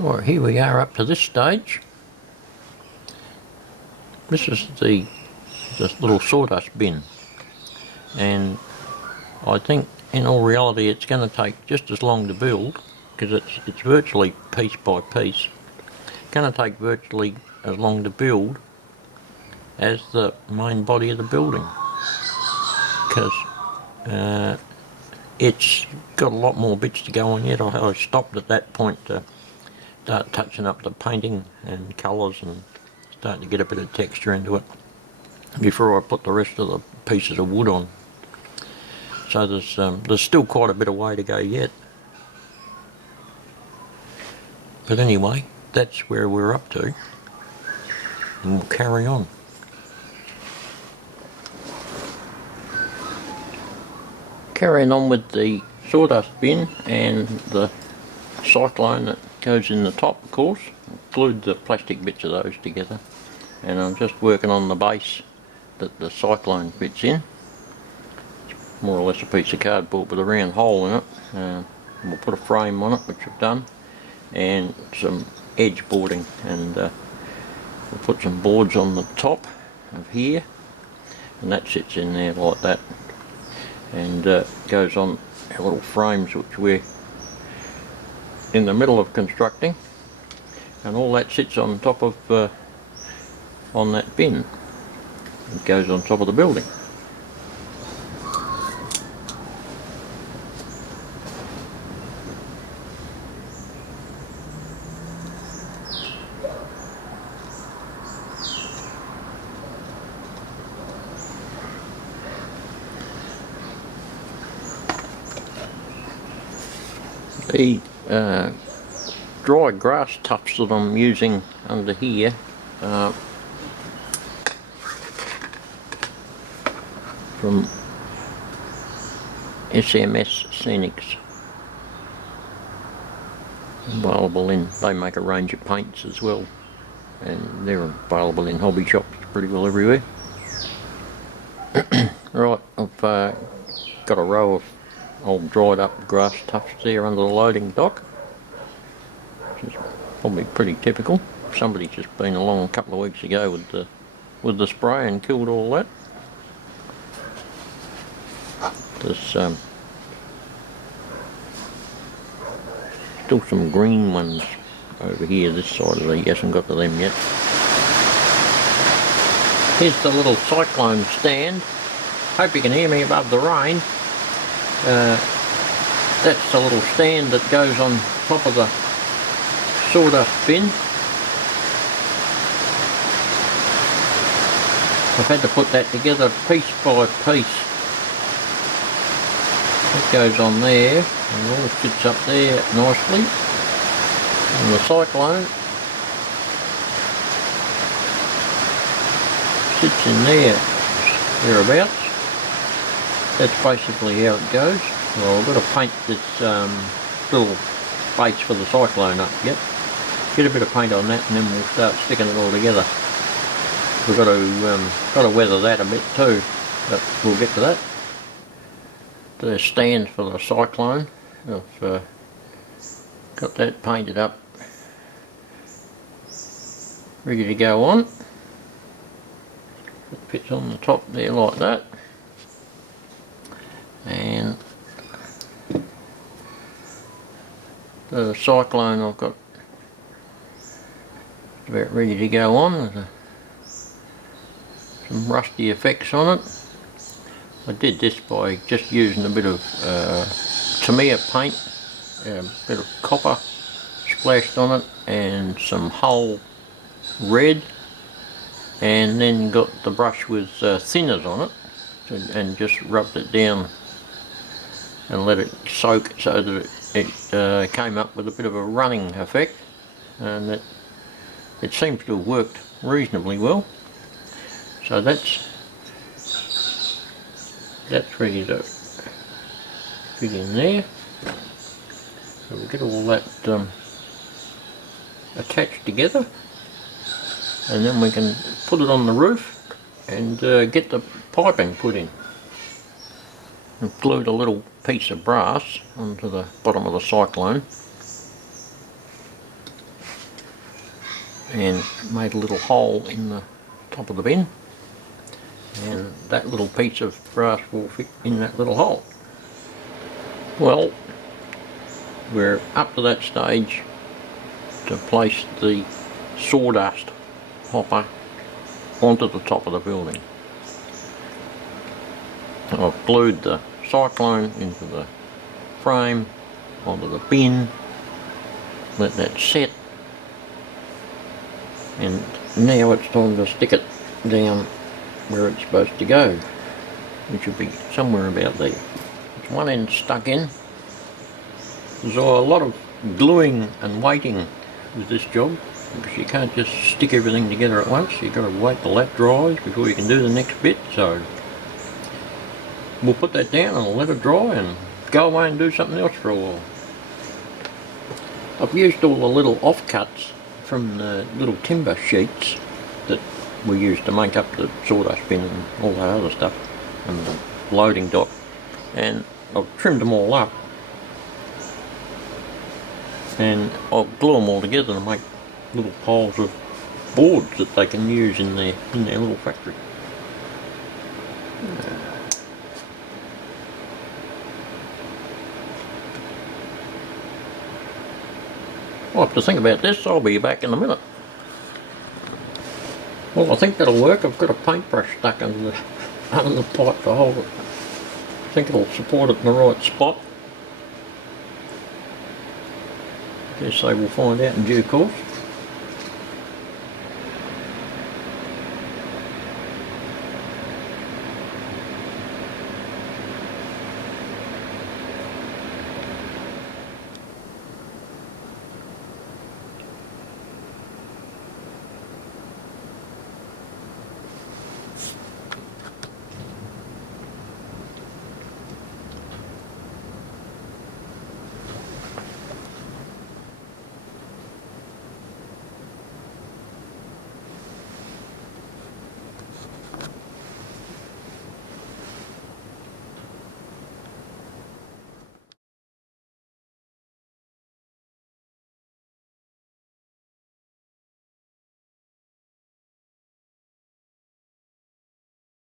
Alright, here we are up to this stage. This is the little sawdust bin, and I think in all reality it's going to take just as long to build, because it's virtually piece by piece. It's going to take virtually as long to build as the main body of the building, because it's got a lot more bits to go on yet. I stopped at that point to start touching up the painting and colours and starting to get a bit of texture into it before I put the rest of the pieces of wood on. So there's still quite a bit of way to go yet. But anyway, that's where we're up to, and we'll carry on. Carrying on with the sawdust bin and the cyclone that goes in the top, of course. I've glued the plastic bits of those together, and I'm just working on the base that the cyclone fits in. It's more or less a piece of cardboard with a round hole in it. We'll put a frame on it, which I've done, and some edge boarding, and we'll put some boards on the top of here, and that sits in there like that, and goes on our little frames which we're in the middle of constructing, and all that sits on top of on that bin. It goes on top of the building. The dry grass tufts that I'm using under here from SMS Scenics, available in, they make a range of paints as well, and they're available in hobby shops pretty well everywhere. Right, I've got a row of old dried up grass tufts there under the loading dock, which is probably pretty typical. Somebody's just been along a couple of weeks ago with the spray and killed all that. There's still some green ones over here this side of the, he hasn't got to them yet. Here's the little cyclone stand. Hope you can hear me above the rain. That's the little stand that goes on top of the sawdust bin. I've had to put that together piece by piece. That goes on there, and all sits up there nicely. And the cyclone sits in there, thereabouts. That's basically how it goes. Well, I've got to paint this little base for the cyclone up yet. Get a bit of paint on that, and then we'll start sticking it all together. We've got to weather that a bit too, but we'll get to that. The stand for the cyclone, I've got that painted up, ready to go on. It fits on the top there like that, and the cyclone I've got about ready to go on. There's some rusty effects on it. I did this by just using a bit of Tamiya paint, a bit of copper splashed on it, and some Hull red, and then got the brush with thinners on it, and just rubbed it down and let it soak so that it came up with a bit of a running effect, and it seems to have worked reasonably well. So that's ready to fit in there. So we'll get all that attached together, and then we can put it on the roof and get the piping put in. I've glued a little piece of brass onto the bottom of the cyclone, and made a little hole in the top of the bin, and that little piece of brass will fit in that little hole. Well, we're up to that stage to place the sawdust hopper onto the top of the building. I've glued the cyclone into the frame, onto the bin, let that set, and now it's time to stick it down where it's supposed to go, which will be somewhere about there. It's one end stuck in. There's a lot of gluing and waiting with this job, because you can't just stick everything together at once. You've got to wait till that dries before you can do the next bit. So we'll put that down and let it dry and go away and do something else for a while. I've used all the little offcuts from the little timber sheets that we used to make up the sawdust bin and all that other stuff, and the loading dock, and I've trimmed them all up, and I'll glue them all together to make little piles of boards that they can use in their little factory. I'll have to think about this. I'll be back in a minute. Well, I think that'll work. I've got a paintbrush stuck under the pipe to hold it. I think it'll support it in the right spot. Guess they will find out in due course.